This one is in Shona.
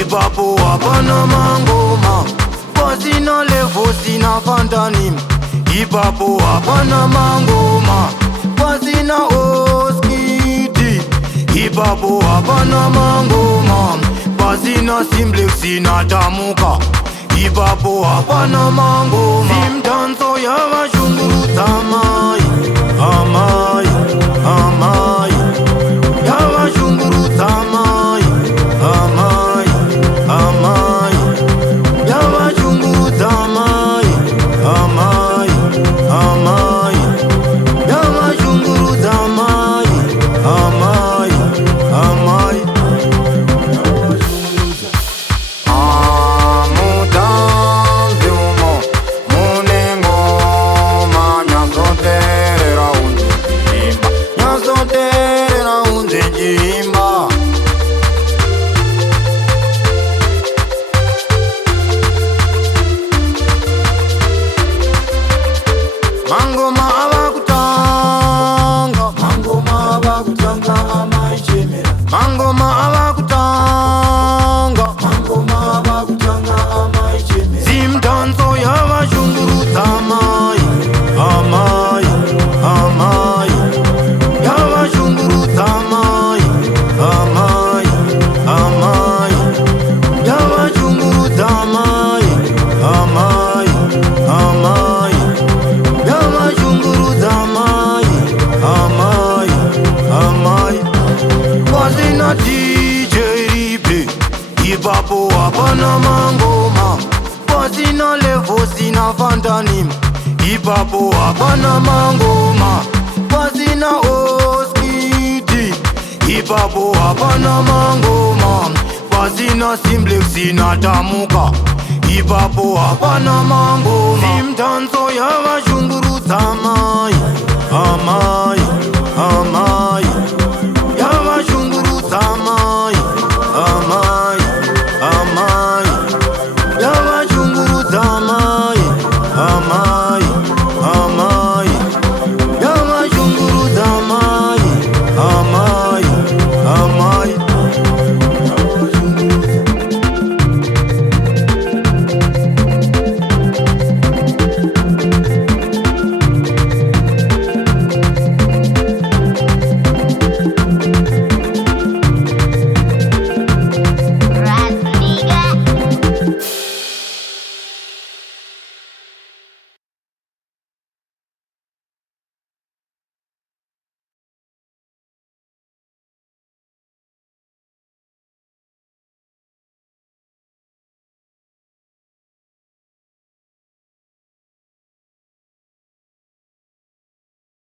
ipapo hapana mangoma, pasina levo sina fantanim. Ipapo hapana mangoma, pasina oskiti. Ipapo hapana mangoma, pasina simplex sina tamuka. Ipapo hapana mangoma, simdanso ya vashungurudza amai, amai, amai, ya vashungurudza amai, amai, amai, ya vashungurudza amai, amai, amai, ya vashungurudza amai, amai, amai. Mangoma avakutanga, mangoma avakutanga amaichemera. Mangoma avakutanga, mangoma avakutanga amaichemera. Simdanso yavashungurudza amai, amai, amai, yavashungurudza amai, amai, amai, yavashungurudza amai, amai, amai, yavashungurudza amai, amai, amai. Pasina DJ Ripe, ipapo hapana mangoma, pasina levo sina fantanim. Ipapo hapana mangoma, pasina oskiti. Ipapo hapana mangoma, pasina simplex sina tamuka. Ipapo hapana mangoma, simdanso yavashungurudza amai, amai, amai.